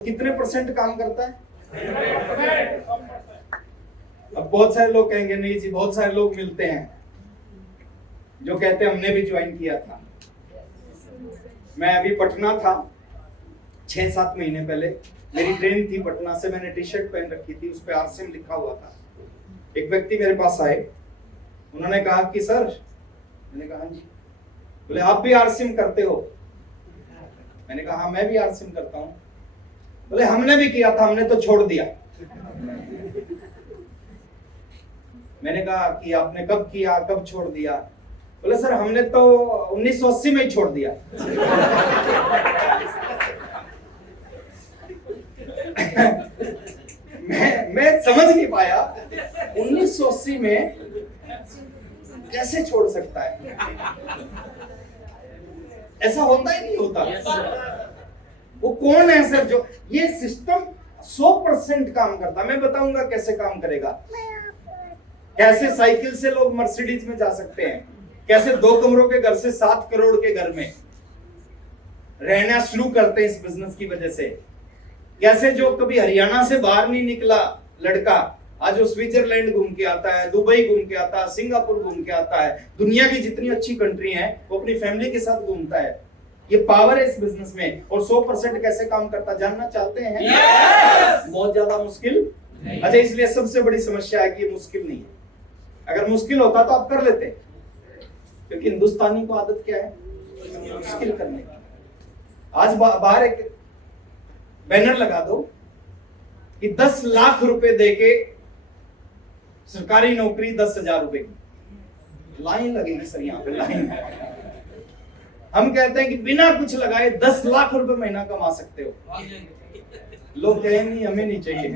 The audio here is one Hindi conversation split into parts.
कितने % काम करता है? अब बहुत सारे लोग कहेंगे नहीं जी, बहुत सारे लोग मिलते हैं जो कहते हैं हमने भी ज्वाइन किया था। मैं अभी पटना था 6-7 महीने पहले, मेरी ट्रेन थी पटना से, मैंने टी शर्ट पहन रखी थी, उस पर आरसीएम लिखा हुआ था। एक व्यक्ति मेरे पास आए, उन्होंने कहा कि सर, मैंने कहा हाँ जी। बोले आप भी आरसीएम करते हो? मैंने कहा हाँ मैं भी आरसीएम करता हूँ। बोले हमने भी किया था, हमने तो छोड़ दिया। मैंने कहा कि आपने कब किया, कब छोड़ दिया? बोले सर हमने तो 1980 में ही छोड़ दिया। मैं समझ नहीं पाया 1980 में कैसे छोड़ सकता है? ऐसा होता ही नहीं होता। वो कौन है सर जो ये सिस्टम 100% काम करता? मैं बताऊंगा कैसे काम करेगा। कैसे साइकिल से लोग मर्सिडीज में जा सकते हैं, कैसे 2 कमरों के घर से 7 करोड़ के घर में रहना शुरू करते हैं इस बिजनेस की वजह से। कैसे जो कभी हरियाणा से बाहर नहीं निकला लड़का आज वो स्विट्जरलैंड घूम के आता है, दुबई घूम के आता है, सिंगापुर घूम के आता है, दुनिया की जितनी अच्छी कंट्री हैं वो अपनी फैमिली के साथ घूमता है। ये पावर है इस बिजनेस में। और 100% कैसे काम करता जानना चाहते हैं? बहुत ज्यादा मुश्किल। अच्छा, इसलिए सबसे बड़ी समस्या है कि ये मुश्किल नहीं है। अगर मुश्किल होता तो आप कर लेते, क्योंकि हिंदुस्तानी को आदत क्या है? मुश्किल करने की। आज बाहर एक बैनर लगा दो कि 10 लाख रुपए देके सरकारी नौकरी 10,000 रुपए की, लाइन लगेगी सर, यहाँ पे लाइन। हम कहते हैं कि बिना कुछ लगाए 10 लाख रुपए महीना कमा सकते हो। लोग कहें नहीं, हमें नहीं चाहिए,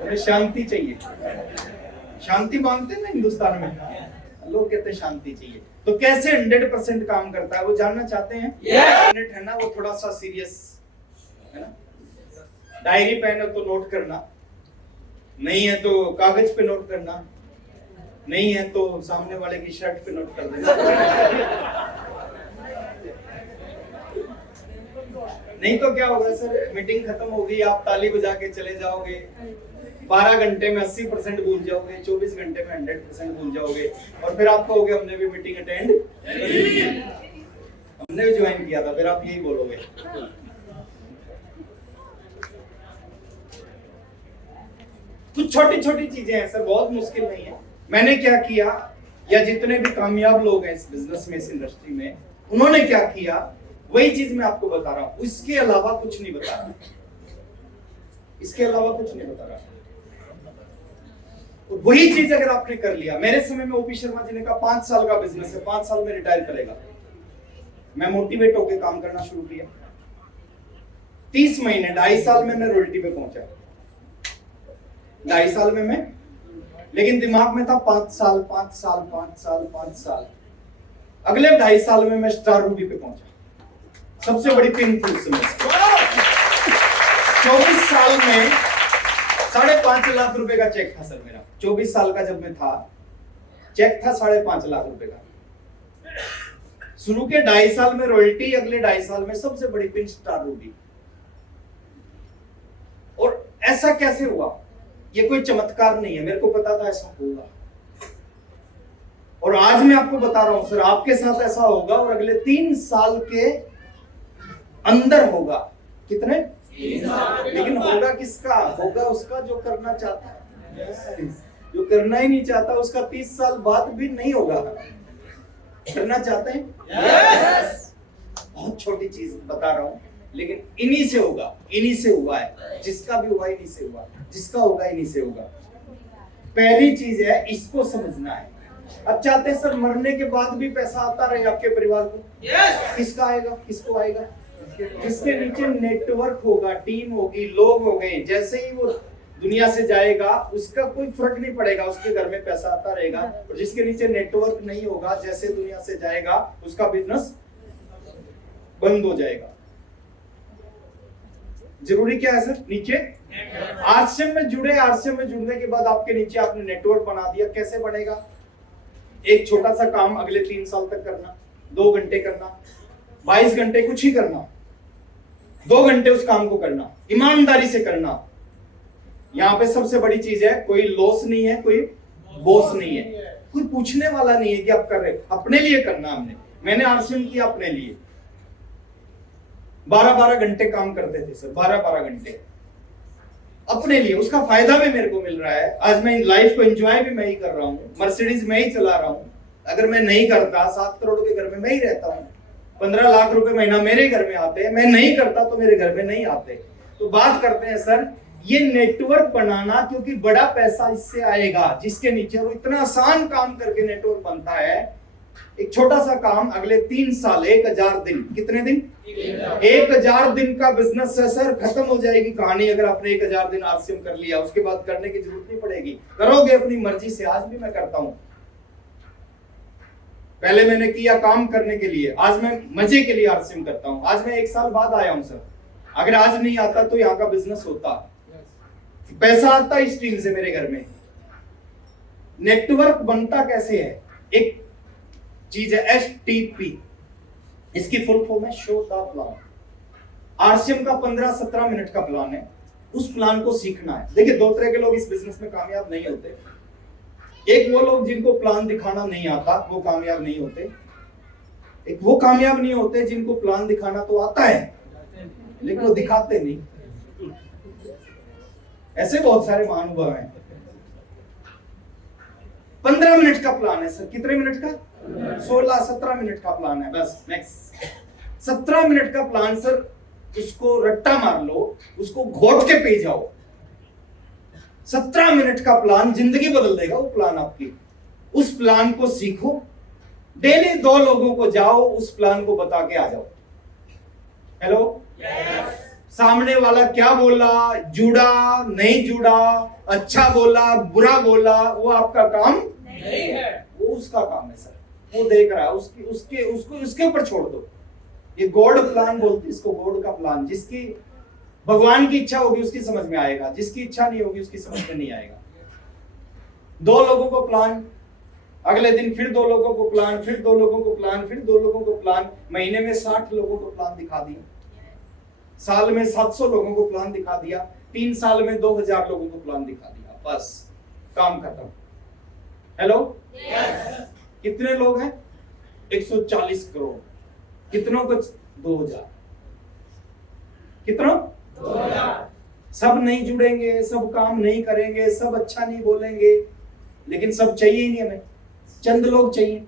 हमें शांति चाहिए। शांति मांगते हैं ना हिंदुस्तान में, लोग कहते हैं शांति चाहिए। तो कैसे 100% काम करता है वो जानना चाहते हैं? मिनट है ना, वो थोड़ा सा सीरियस है ना। डायरी पेन है तो नोट करना, नहीं है तो कागज पे नोट करना, नहीं है तो सामने वाले की शर्ट पे नोट कर देना। नहीं तो क्या होगा सर, मीटिंग खत्म होगी, आप ताली बजा के चले जाओगे, 12 घंटे में 80% भूल जाओगे, 24 घंटे में 100% भूल जाओगे, और फिर आप कहोगे हमने भी मीटिंग अटेंड, हमने भी ज्वाइन किया था, फिर आप यही बोलोगे। कुछ छोटी छोटी चीजें हैं सर, बहुत मुश्किल नहीं है। मैंने क्या किया, या जितने भी कामयाब लोग हैं इस बिजनेस में, इस इंडस्ट्री में, उन्होंने क्या किया, वही चीज मैं आपको बता रहा हूं। इसके अलावा कुछ नहीं बता रहा, इसके अलावा कुछ नहीं बता रहा। वही चीज अगर आपने कर लिया, मेरे समय में ओपी शर्मा जी ने कहा 5 साल का बिजनेस है, 5 साल में रिटायर करेगा। मैं मोटिवेट होकर काम करना शुरू किया। 30 महीने, 2.5 साल में मैं रॉयल्टी पे पहुंचा। 2.5 साल में मैं, लेकिन दिमाग में था 5 साल, 5 साल, 5 साल, 5 साल। अगले 2.5 साल में मैं स्टार रूबी पे पहुंचा। सबसे बड़ी पिन थी उस समय। 24 साल में 5.5 लाख रुपए का चेक था सर मेरा। 24 साल का जब मैं था, चेक था 5.5 लाख रुपए का। शुरू के 2.5 साल में रॉयल्टी, अगले 2.5 साल में सबसे बड़ी पिन स्टार रूबी। और ऐसा कैसे हुआ? ये कोई चमत्कार नहीं है, मेरे को पता था ऐसा होगा, और आज मैं आपको बता रहा हूं सर, आपके साथ ऐसा होगा, और अगले 3 साल के अंदर होगा। कितने? 3 साल। लेकिन होगा किसका? होगा उसका जो करना चाहता है। जो करना ही नहीं चाहता उसका 30 साल बाद भी नहीं होगा। करना चाहते हैं? बहुत छोटी चीज बता रहा हूं, लेकिन इन्हीं से होगा, इन्हीं से हुआ है। जिसका भी हुआ इन्हीं से हुआ, जिसका होगा इन्हीं से होगा। पहली चीज है, इसको समझना है। अब चाहते हैं सर मरने के बाद भी पैसा आता रहे आपके परिवार को? किसका आएगा? किसको आएगा? जिसके नीचे नेटवर्क होगा, टीम होगी, लोग हो गए, जैसे ही वो दुनिया से जाएगा उसका कोई फर्क नहीं पड़ेगा, उसके घर में पैसा आता रहेगा। और जिसके नीचे नेटवर्क नहीं होगा, जैसे दुनिया से जाएगा उसका बिजनेस बंद हो जाएगा। जरूरी क्या है सर? नीचे आरसीएम में जुड़े। आरसीएम में जुड़ने के बाद आपके नीचे आपने नेटवर्क बना दिया। कैसे बनेगा? एक छोटा सा काम अगले 3 साल तक करना, 2 घंटे करना, 22 घंटे कुछ ही करना, 2 घंटे उस काम को करना। ईमानदारी से करना। यहाँ पे सबसे बड़ी चीज है, कोई लॉस नहीं है, कोई बॉस नहीं है, कोई पूछने वाला नहीं है कि आप कर रहे, अपने लिए करना। मैंने आरसीएम किया अपने लिए, 12-12 घंटे काम करते थे सर, 12-12 घंटे अपने लिए। उसका फायदा भी मेरे को मिल रहा है। आज मैं लाइफ को एंजॉय भी मैं ही कर रहा हूँ, मर्सिडीज मैं ही चला रहा हूँ। अगर मैं नहीं करता, 7 करोड़ के घर में मैं ही रहता हूँ, 15 लाख रुपए महीना मेरे घर में आते हैं, मैं नहीं करता तो मेरे घर में नहीं आते। तो बात करते हैं सर ये नेटवर्क बनाना, क्योंकि बड़ा पैसा इससे आएगा जिसके नीचे वो इतना आसान काम करके नेटवर्क बनता है। एक छोटा सा काम अगले 3 साल 1000 दिन, कितने दिन? 1000 दिन का बिजनेस है सर, खत्म हो जाएगी कहानी। अगर आपने 1000 दिन आरसीएम कर लिया, उसके बाद करने की जरूरत नहीं पड़ेगी, करोगे अपनी मर्जी से। आज भी मैं करता हूं, पहले मैंने किया काम करने के लिए, आज मैं मजे के लिए आरसीएम करता हूं। आज मैं 1 साल बाद आया हूं सर, अगर आज नहीं आता तो यहाँ का बिजनेस होता, पैसा आता इस टीम से मेरे घर में। नेटवर्क बनता कैसे है? एक चीज है STP, इसकी फुल फॉर्म है शो द प्लान। आरसीएम का 15-17 मिनट का प्लान है, उस प्लान को सीखना है। देखिए 2 तरह के लोग इस बिजनेस में कामयाब नहीं होते। एक वो लोग जिनको प्लान दिखाना नहीं आता, वो कामयाब नहीं होते। एक वो कामयाब नहीं होते जिनको प्लान दिखाना तो आता है लेकिन वो दिखाते नहीं। ऐसे बहुत सारे महानुभाव हैं। 15 मिनट का प्लान है सर, कितने मिनट का? 16-17 मिनट का प्लान है बस नेक्स्ट। 17 मिनट का प्लान सर, उसको रट्टा मार लो, उसको घोट के पे जाओ। 17 मिनट का प्लान जिंदगी बदल देगा वो प्लान आपकी। उस प्लान को सीखो, डेली 2 लोगों को जाओ, उस प्लान को बता के आ जाओ। हेलो सामने वाला क्या बोला, जुड़ा नहीं जुड़ा, अच्छा बोला बुरा बोला, वो आपका काम नहीं है, वो उसका काम है सर। वो देख रहा है, उसके ऊपर छोड़ दो। ये गॉड प्लान बोलते, इसको गॉड का प्लान। जिसकी भगवान की इच्छा होगी उसकी समझ में आएगा, जिसकी इच्छा नहीं होगी उसकी समझ में नहीं आएगा। 2 लोगों को प्लान, अगले दिन फिर 2 लोगों को प्लान, फिर 2 लोगों को प्लान, फिर 2 लोगों को प्लान। महीने में 60 लोगों को प्लान दिखा दिया, साल में 700 लोगों को प्लान दिखा दिया, 3 साल में 2000 लोगों को प्लान दिखा दिया, बस काम खत्म। हेलो कितने लोग हैं? 140 करोड़। कितनों को? 2000। कितनों? 2000। सब नहीं जुड़ेंगे, सब काम नहीं करेंगे, सब अच्छा नहीं बोलेंगे, लेकिन सब चाहिए ही नहीं हमें। चंद लोग चाहिए,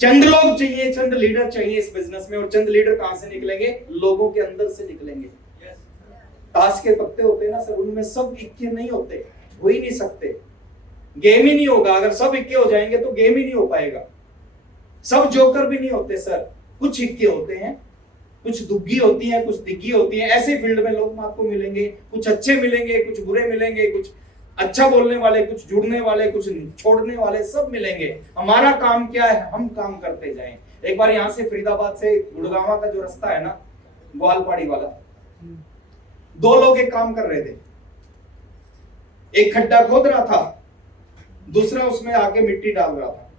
चंद लोग चाहिए, चंद लीडर चाहिए इस बिजनेस में। और चंद लीडर कहां से निकलेंगे? लोगों के अंदर से निकलेंगे। ताश के पत्ते होते हैं ना सर, उनमें सब इक्के नहीं होते, हो ही नहीं सकते, गेम ही नहीं होगा। अगर सब इक्के हो जाएंगे तो गेम ही नहीं हो पाएगा। सब जोकर भी नहीं होते सर, कुछ इक्के होते हैं, कुछ दुग्गी होती है, कुछ दिग्गी होती है। ऐसे फील्ड में लोग आपको मिलेंगे, कुछ अच्छे मिलेंगे, कुछ बुरे मिलेंगे, कुछ अच्छा बोलने वाले, कुछ जुड़ने वाले, कुछ छोड़ने वाले, सब मिलेंगे। हमारा काम क्या है? हम काम करते जाएं। एक बार यहाँ से फरीदाबाद से गुड़गांव का जो रास्ता है ना, ग्वालपाड़ी वाला, 2 लोग एक काम कर रहे थे। एक खड्डा खोद रहा था, दूसरा उसमें आके मिट्टी डाल रहा था।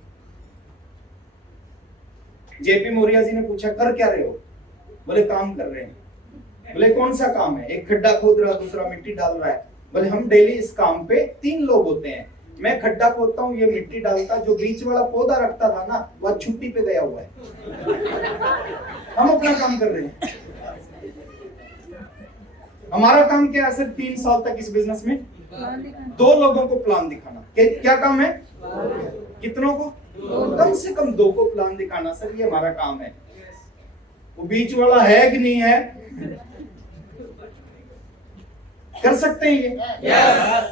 जेपी मौर्य जी ने पूछा कर क्या रहे हो? बोले काम कर रहे हैं। बोले कौन सा काम है? एक खड्डा खोद रहा, दूसरा मिट्टी डाल रहा है। बोले हम डेली इस काम पे 3 लोग होते हैं, मैं खड्डा खोदता हूँ, ये मिट्टी डालता, जो बीच वाला पौधा रखता था ना वह छुट्टी पे गया हुआ है। हम अपना काम कर रहे हैं। हमारा काम क्या है सर? 3 साल तक इस बिजनेस में 2 लोगों को प्लान दिखाना। क्या काम है? कितनों को? कम से कम 2 को प्लान दिखाना सर, ये हमारा काम है। वो बीच वाला है कि नहीं है? कर सकते हैं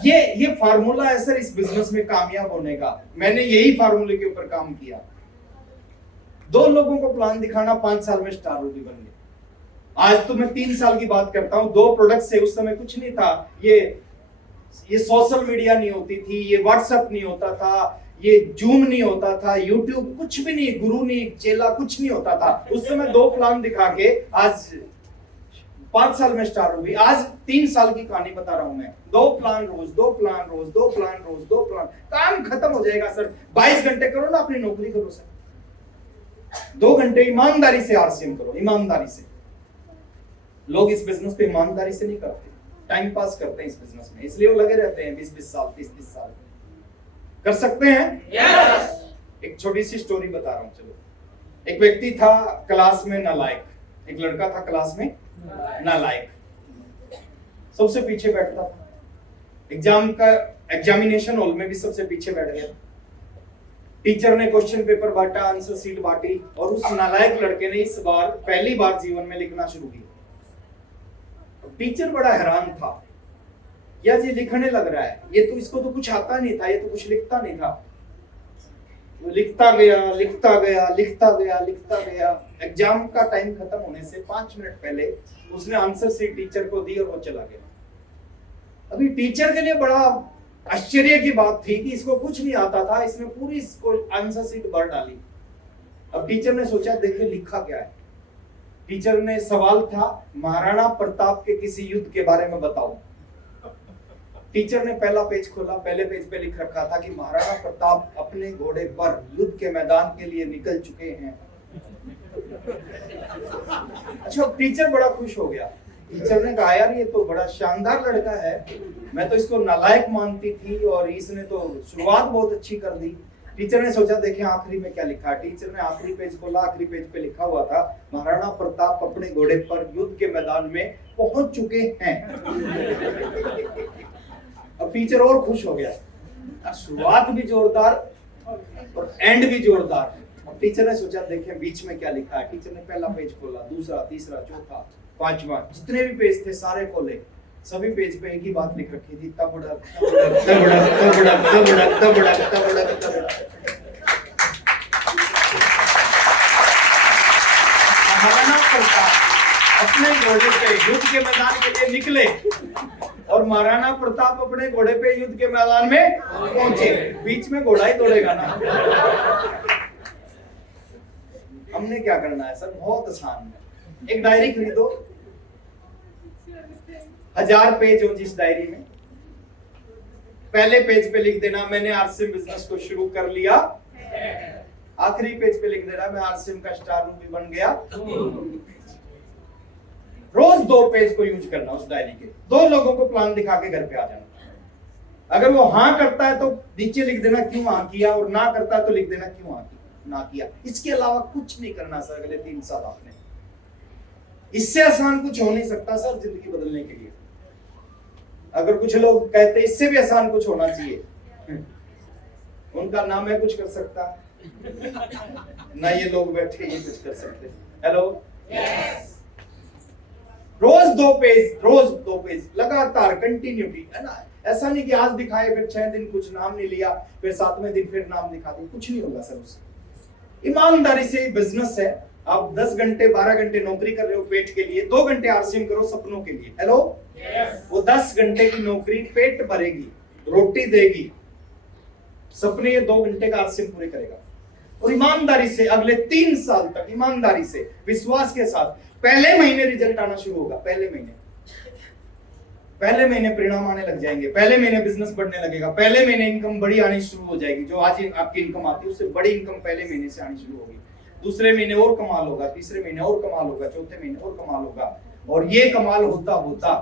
ये फार्मूला है सर इस बिजनेस में कामयाब होने का। मैंने यही फार्मूले के ऊपर काम किया। 2 लोगों को प्लान दिखाना, 5 साल में स्टार रोटी बन गए। आज तो मैं 3 साल की बात करता हूं। 2 प्रोडक्ट से, उस समय कुछ नहीं था, ये सोशल मीडिया नहीं होती थी, ये व्हाट्सएप नहीं होता था, ये जूम नहीं होता था, यूट्यूब कुछ भी नहीं, गुरु नहीं, चेला कुछ नहीं होता था। उस समय 2 प्लान दिखा के आज 5 साल में स्टार हो गई। आज 3 साल की कहानी बता रहा हूं मैं। 2 प्लान रोज, 2 प्लान रोज, 2 प्लान रोज, 2 प्लान, काम खत्म हो जाएगा सर। 22 घंटे करो ना, अपनी नौकरी करो सर। 2 घंटे ईमानदारी से आरसीएम करो, ईमानदारी से। लोग इस बिजनेस को ईमानदारी से नहीं करते, टाइम पास करते हैं इस बिजनेस में, इसलिए वो लगे रहते हैं 20-20 साल 30-30 साल। कर सकते हैं? yes! एक छोटी सी स्टोरी बता रहा हूं। चलो, एक व्यक्ति था क्लास में नालायक, एक लड़का था क्लास में नालायक, सबसे पीछे बैठता था, एग्जामिनेशन हॉल में भी सबसे पीछे बैठ गया। टीचर ने क्वेश्चन पेपर बांटा, आंसर सीट बांटी, और उस नालायक लड़के ने इस बार पहली बार जीवन में लिखना शुरू किया। टीचर बड़ा हैरान था, या ये लिखने लग रहा है, ये तो इसको तो कुछ आता नहीं था, ये तो कुछ लिखता नहीं था। वो लिखता गया लिखता गया लिखता गया लिखता गया। एग्जाम का टाइम खत्म होने से 5 मिनट पहले उसने आंसर सीट टीचर को दी और वो चला गया। अभी टीचर के लिए बड़ा आश्चर्य की बात थी कि इसको कुछ नहीं आता था, इसने पूरी इसको आंसर सीट भर डाली। अब टीचर ने सोचा देखिए लिखा क्या है। टीचर ने सवाल था, महाराणा प्रताप के किसी युद्ध के बारे में बताओ। टीचर ने पहला पेज खोला, पहले पेज पे लिख रखा था कि महाराणा प्रताप अपने घोड़े पर युद्ध के मैदान के लिए निकल चुके हैं। अच्छा, टीचर बड़ा खुश हो गया। टीचर ने कहा यार ये तो बड़ा शानदार लड़का है, मैं तो इसको नालायक मानती थी और इसने तो शुरुआत बहुत अच्छी कर दी। टीचर ने सोचा देखें आखिरी में क्या लिखा। टीचर ने आखिरी पेज खोला, आखिरी पेज पे लिखा हुआ था महाराणा प्रताप अपने घोड़े पर युद्ध के मैदान में पहुंच चुके हैं। अब टीचर और खुश हो गया, शुरुआत भी जोरदार और एंड भी जोरदार। अब टीचर ने सोचा देखें बीच में क्या लिखा है। टीचर ने पहला पेज खोला, दूसरा, तीसरा, चौथा, पांचवा, जितने भी पेज थे सारे खोले। सभी पेज पे एक ही बात लिख रखी थी, तबड़क तबड़क तबड़क तबड़क तबड़क तबड़क तबड़क। महाराणा प्रताप अपने घोड़े पे युद्ध के मैदान के लिए निकले और महाराणा प्रताप अपने घोड़े पे युद्ध के मैदान में पहुंचे। बीच में घोड़ा ही दौड़ेगा ना। हमने क्या करना है सर, बहुत आसान है। एक डायरी खरीदो, 1000 पेज हो जिस डायरी में, पहले पेज पे लिख देना मैंने आरसीएम बिजनेस को शुरू कर लिया। आखिरी पेज पे लिख देना मैं आरसीएम का स्टार रूबी बन गया। रोज 2 पेज को यूज करना उस डायरी के, 2 लोगों को प्लान दिखा के घर पे आ जाना। अगर वो हाँ करता है तो नीचे लिख देना क्यों हाँ किया, और ना करता है तो लिख देना क्यों हाँ ना किया। इसके अलावा कुछ नहीं करना सर अगले 3 साल आपने। इससे आसान कुछ हो नहीं सकता सर जिंदगी बदलने के लिए। अगर कुछ लोग कहते इससे भी आसान कुछ होना चाहिए, उनका नाम मैं कुछ कर सकता ना ये लोग बैठे ये कुछ कर सकते। हेलो, रोज 2 पेज लगातार कंटिन्यूटी, है ना। ऐसा नहीं कि आज दिखाए फिर 6 दिन कुछ नाम नहीं लिया, फिर 7वें दिन फिर नाम दिखा दिया, कुछ नहीं होगा सर उससे। ईमानदारी से बिजनेस है, आप 10 घंटे 12 घंटे नौकरी कर रहे हो पेट के लिए, 2 घंटे आरसीएम करो सपनों के लिए। हेलो, वो 10 घंटे की नौकरी पेट भरेगी, रोटी देगी, सपने ये 2 घंटे का आरसीएम पूरे करेगा। और ईमानदारी से अगले 3 साल तक ईमानदारी से विश्वास के साथ, पहले महीने रिजल्ट आना शुरू होगा। पहले महीने परिणाम आने लग जाएंगे, पहले महीने बिजनेस बढ़ने लगेगा, पहले महीने इनकम बड़ी आनी शुरू हो जाएगी। जो आज आपकी इनकम आती है उससे बड़ी इनकम पहले महीने से आनी शुरू होगी। दूसरे महीने और कमाल होगा, तीसरे महीने और कमाल होगा, चौथे महीने और कमाल होगा। और ये कमाल होता होता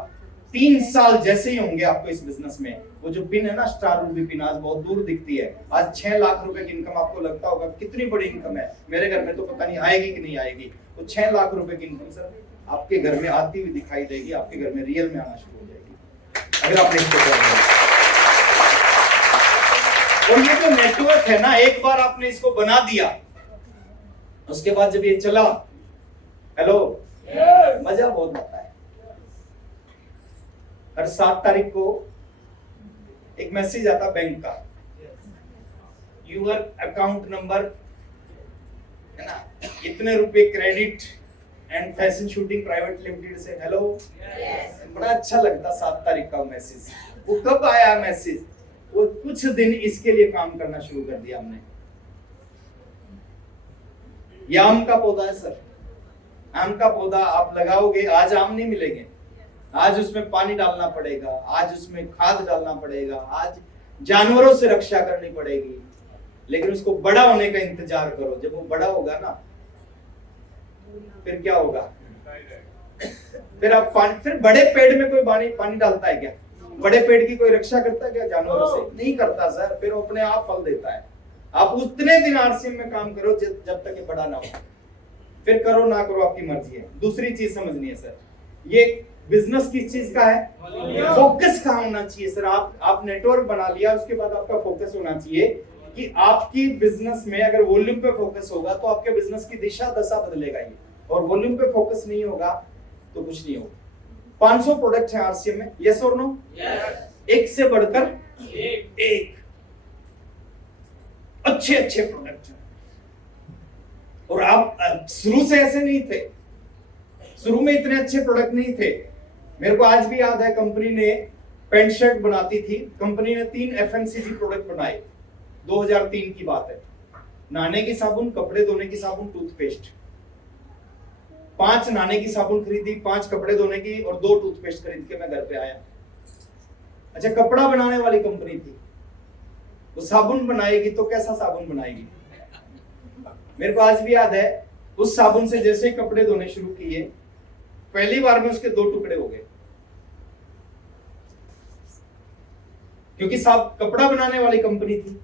3 साल जैसे ही होंगे आपको इस बिजनेस में, वो जो पिन है ना स्टार रूबी पिन, आज बहुत दूर दिखती है। आज 6 लाख रुपए की इनकम आपको लगता होगा कितनी बड़ी इनकम है, मेरे घर में तो पता नहीं आएगी कि नहीं आएगी। तो 6 लाख रुपए की इनकम सर आपके घर में आती हुई दिखाई देगी, आपके घर में रियल में आना शुरू हो जाएगी अगर आपने इसको किया। और ये जो नेटवर्क है ना, एक बार आपने इसको बना दिया, उसके बाद जब ये चला, हेलो, मजा बहुत आता है। हर 7 तारीख को एक मैसेज आता बैंक का, यूर अकाउंट नंबर, है ना, इतने रुपए credit and fashion shooting private limited से। हेलो, बड़ा अच्छा लगता 7 तारीख का मैसेज। वो कब आया मैसेज, वो कुछ दिन इसके लिए काम करना शुरू कर दिया हमने। ये आम का पौधा है सर, आम का पौधा आप लगाओगे, आज आम नहीं मिलेंगे, आज उसमें पानी डालना पड़ेगा, आज उसमें खाद डालना पड़ेगा, आज जानवरों से रक्षा करनी पड़ेगी, लेकिन उसको बड़ा होने का इंतजार करो। जब वो बड़ा होगा ना, फिर क्या होगा, फिर आप फिर बड़े पेड़ में कोई पानी डालता है क्या? बड़े पेड़ की कोई रक्षा करता है क्या जानवरों से? नहीं करता सर। फिर वो अपने आप फल देता है। आप उतने दिन आरसीएम में काम करो जब तक ये बड़ा ना हो, फिर करो ना करो आपकी मर्जी है। दूसरी चीज समझनी है सर, ये बिजनेस किस चीज का है? फोकस का होना चाहिए सर। आप नेटवर्क बना लिया, उसके बाद आपका फोकस होना चाहिए कि आपकी बिजनेस में अगर वॉल्यूम पे फोकस होगा तो आपके बिजनेस की दिशा दशा बदलेगा ये, और वॉल्यूम पे फोकस नहीं होगा तो कुछ नहीं होगा। 500 प्रोडक्ट है आरसीएम में, यस और नो? एक से बढ़कर एक अच्छे अच्छे प्रोडक्ट हैं। और आप शुरू से ऐसे नहीं थे, शुरू में इतने अच्छे प्रोडक्ट नहीं थे। मेरे को आज भी याद है, कंपनी ने पैंट शर्ट बनाती थी, कंपनी ने 3 एफएमसीजी प्रोडक्ट बनाए, 2003 की बात है। नहाने की साबुन, कपड़े धोने की साबुन, टूथपेस्ट। 5 नहाने की साबुन खरीदी, 5 कपड़े धोने की और 2 टूथपेस्ट खरीद के मैं घर पे आया। अच्छा, कपड़ा बनाने वाली कंपनी थी, वो साबुन बनाएगी तो कैसा साबुन बनाएगी? मेरे को आज भी याद है, उस साबुन से जैसे कपड़े धोने शुरू किए, पहली बार में उसके 2 टुकड़े हो गए, क्योंकि कपड़ा बनाने वाली कंपनी थी।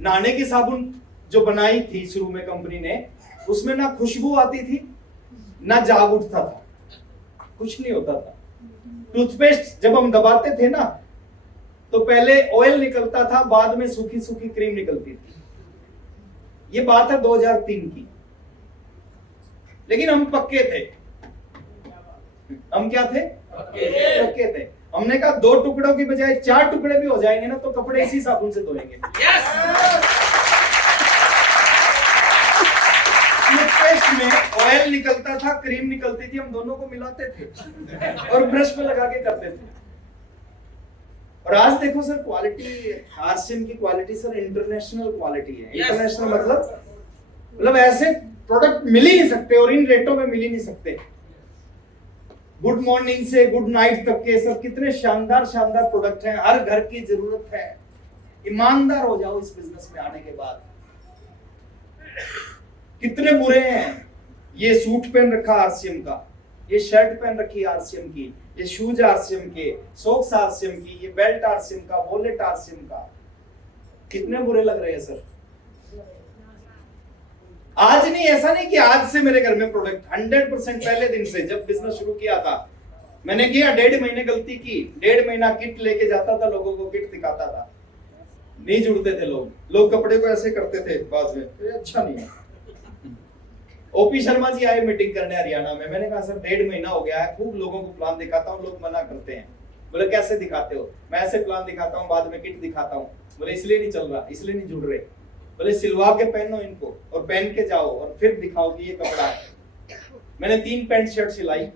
नहाने की साबुन जो बनाई थी शुरू में कंपनी ने, उसमें ना खुशबू आती थी ना जाग उठता था, कुछ नहीं होता था। टूथपेस्ट जब हम दबाते थे ना, तो पहले ऑयल निकलता था, बाद में सूखी सूखी क्रीम निकलती थी। ये बात है 2003 की। लेकिन हम पक्के थे। हम क्या थे? पक्के थे। हमने कहा 2 टुकड़ों की बजाय 4 टुकड़े भी हो जाएंगे ना, तो कपड़े इसी साबुन से धोएंगे। टूथपेस्ट में ऑयल निकलता था, क्रीम निकलती थी, हम दोनों को मिलाते थे और ब्रश में लगा के करते थे। और आज देखो सर, क्वालिटी, आरसीएम की क्वालिटी सर इंटरनेशनल क्वालिटी है। इंटरनेशनल मतलब ऐसे प्रोडक्ट मिल ही नहीं सकते, और इन रेटों में मिल ही नहीं सकते। गुड मॉर्निंग से गुड नाइट तक के सब कितने शानदार शानदार प्रोडक्ट हैं, हर घर की जरूरत है। ईमानदार हो जाओ इस बिजनेस में आने के बाद। कितने बुरे हैं, ये सूट पहन रखा आरसीएम का, ये शर्ट पहन रखी आरसीएम की, ये शूज आरसीएम के, सॉक्स आरसीएम की, ये बेल्ट आरसीएम का, वॉलेट आरसीएम का, कितने बुरे लग रहे हैं सर। आज नहीं, ऐसा नहीं कि आज से मेरे घर में प्रोडक्ट, 100% पहले दिन से जब बिजनेस शुरू किया था मैंने किया। 1.5 महीने गलती की, 1.5 महीना किट लेके जाता था, लोगों को किट दिखाता था, नहीं जुड़ते थे लोग कपड़े को ऐसे करते थे बाद में, तो अच्छा नहीं है। ओपी शर्मा जी आए मीटिंग करने हरियाणा में, मैंने कहा सर 1.5 महीना हो गया है, खूब लोगों को प्लान दिखाता हूँ, लोग मना करते हैं। बोले कैसे दिखाते हो? मैं ऐसे प्लान दिखाता हूँ, बाद में किट दिखाता हूँ। बोले इसलिए नहीं चल रहा, इसलिए नहीं जुड़ रहे। बोले सिलवा के पहनो इनको और पहन के जाओ और फिर दिखाओ कि ये कपड़ा है। मैंने 3 पैंट शर्ट सिलाई,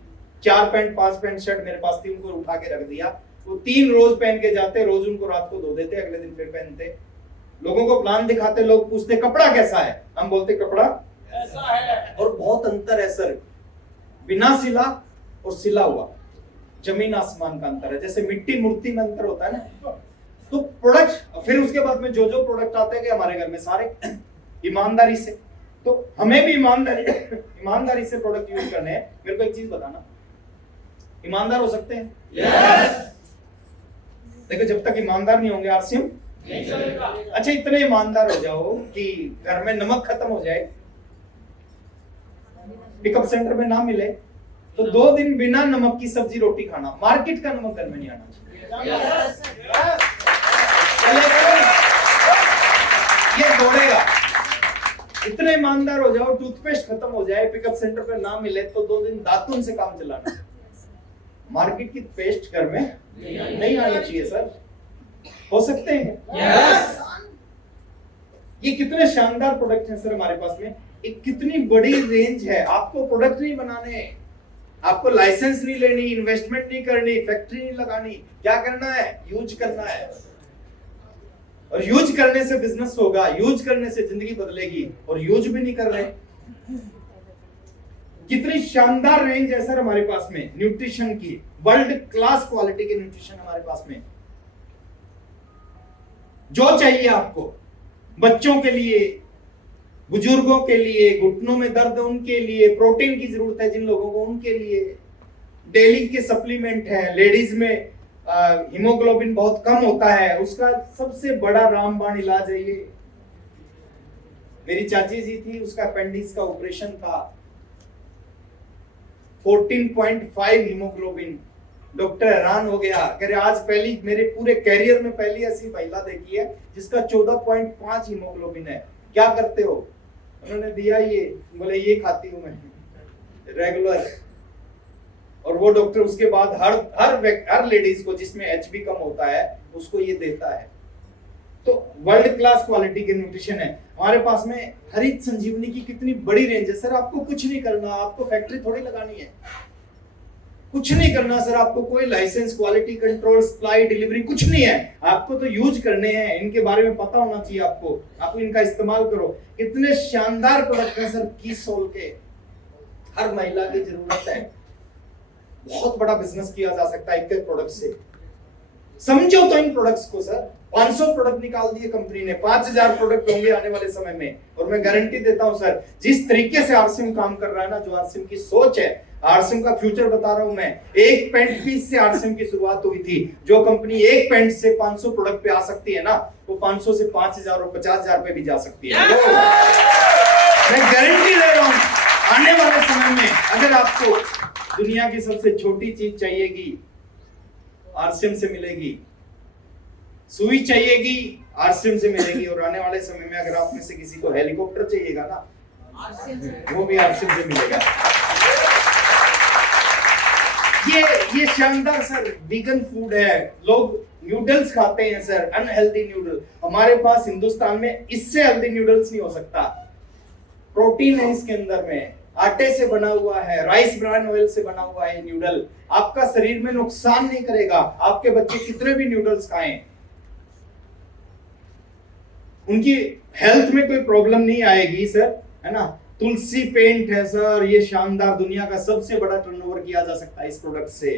4 पैंट 5 पैंट शर्ट मेरे पास थी, उनको उठा के रख दिया। वो 3 रोज पहन के जाते, रोज उनको रात को धो देते, अगले दिन फिर पहनते। लोगों को प्लान दिखाते, लोग पूछते कपड़ा कैसा है, हम बोलते कपड़ा ऐसा है। और बहुत अंतर है सर, बिना सिला और सिला हुआ, जमीन आसमान का अंतर है। जैसे मिट्टी मूर्ति में अंतर होता है ना, तो प्रोडक्ट, फिर उसके बाद में जो प्रोडक्ट आते हैं हमारे घर में सारे ईमानदारी से, तो हमें भी ईमानदारी से प्रोडक्ट यूज करने हैं। मेरे को एक चीज बताना, ईमानदार हो सकते हैं? yes! देखो जब तक ईमानदार नहीं होंगे आरसीएम नहीं चलेगा। अच्छा, इतने ईमानदार हो जाओ कि घर में नमक खत्म हो जाए, पिकअप सेंटर में ना मिले तो 2 दिन बिना नमक की सब्जी रोटी खाना, मार्केट का नमक घर में नहीं आना चाहिए। ये दौड़ेगा। इतने ईमानदार हो जाओ, टूथपेस्ट खत्म हो जाए, पिकअप सेंटर पे ना मिले तो 2 दिन दातुन से काम चलाना। मार्केट की पेस्ट घर में नहीं आनी चाहिए सर। हो सकते हैं yes! ये कितने शानदार प्रोडक्ट हैं सर हमारे पास में, एक कितनी बड़ी रेंज है। आपको प्रोडक्ट नहीं बनाने, आपको लाइसेंस नहीं लेनी, इन्वेस्टमेंट नहीं करनी, फैक्ट्री नहीं लगानी, क्या करना है? यूज करना है। और यूज करने से बिजनेस होगा, यूज करने से जिंदगी बदलेगी, और यूज भी नहीं कर रहे। कितनी शानदार रेंज है सर हमारे पास में न्यूट्रिशन की, वर्ल्ड क्लास क्वालिटी के न्यूट्रिशन हमारे पास में। जो चाहिए आपको, बच्चों के लिए, बुजुर्गों के लिए, घुटनों में दर्द उनके लिए, प्रोटीन की जरूरत है जिन लोगों को उनके लिए, डेली के सप्लीमेंट है, लेडीज में हीमोग्लोबिन बहुत कम होता है, उसका सबसे बड़ा रामबाण इलाज है ये। मेरी चाची जी थी, उसका अपेंडिक्स का ऑपरेशन था, 14.5 हीमोग्लोबिन। डॉक्टर हैरान हो गया, कह रहे आज पहली, मेरे पूरे कैरियर में पहली ऐसी महिला देखी है जिसका 14.5 हीमोग्लोबिन है। क्या करते हो? उन्होंने दिया ये, बोले ये खाती हूं मैं रेगुलर। और वो डॉक्टर उसके बाद हर लेडीज को जिसमें एचबी कम होता है उसको ये देता है। तो वर्ल्ड क्लास क्वालिटी के न्यूट्रिशन है हमारे पास में। हरित संजीवनी की कितनी बड़ी रेंज है सर, आपको कुछ नहीं करना, आपको फैक्ट्री थोड़ी लगानी है, कुछ नहीं करना सर, आपको कोई licence, quality control, supply, delivery कुछ नहीं है, आपको तो यूज करने हैं, इनके बारे में पता होना चाहिए आपको इनका इस्तेमाल करो। कितने शानदार प्रोडक्ट है सर, कीसोल के, हर महिला की जरूरत है, बहुत बड़ा बिजनेस किया जा सकता है एक प्रोडक्ट से। समझो तो इन प्रोडक्ट्स को सर, 500 प्रोडक्ट निकाल दिए कंपनी ने, 5000 प्रोडक्ट होंगे आने वाले समय में। और मैं गारंटी देता हूं सर, जिस तरीके से आरसीएम काम कर रहा है ना, जो आरसीएम की सोच है, आरसीएम का फ्यूचर बता रहा हूं मैं। एक पेंट पीस से आरसीएम की शुरुआत हुई थी, जो कंपनी एक पेंट से 500 प्रोडक्ट पे आ सकती है ना, वो 500 से 5000 और 50000 पे भी जा सकती है। मैं गारंटी दे रहा हूं, आने वाले समय में अगर आपको दुनिया की सबसे छोटी चीज चाहिएगी, आरसीएम से मिलेगी, सुई चाहिएगी, आरसीएम से मिलेगी, और आने वाले समय में अगर आप में से किसी को हेलीकॉप्टर चाहिएगा ना, वो भी आरसीएम से मिलेगा। ये शानदार सर वीगन फूड है। लोग नूडल्स खाते हैं सर, अनहेल्दी नूडल, हमारे पास हिंदुस्तान में इससे हेल्दी नूडल्स नहीं हो सकता। प्रोटीन है इसके अंदर में, आटे से बना हुआ है, राइस ब्रान ऑयल से बना हुआ है नूडल, आपका शरीर में नुकसान नहीं करेगा। आपके बच्चे कितने भी नूडल्स खाएं, उनकी हेल्थ में कोई प्रॉब्लम नहीं आएगी सर, है ना। तुलसी पेंट है सर, ये शानदार, दुनिया का सबसे बड़ा टर्नओवर किया जा सकता है इस प्रोडक्ट से।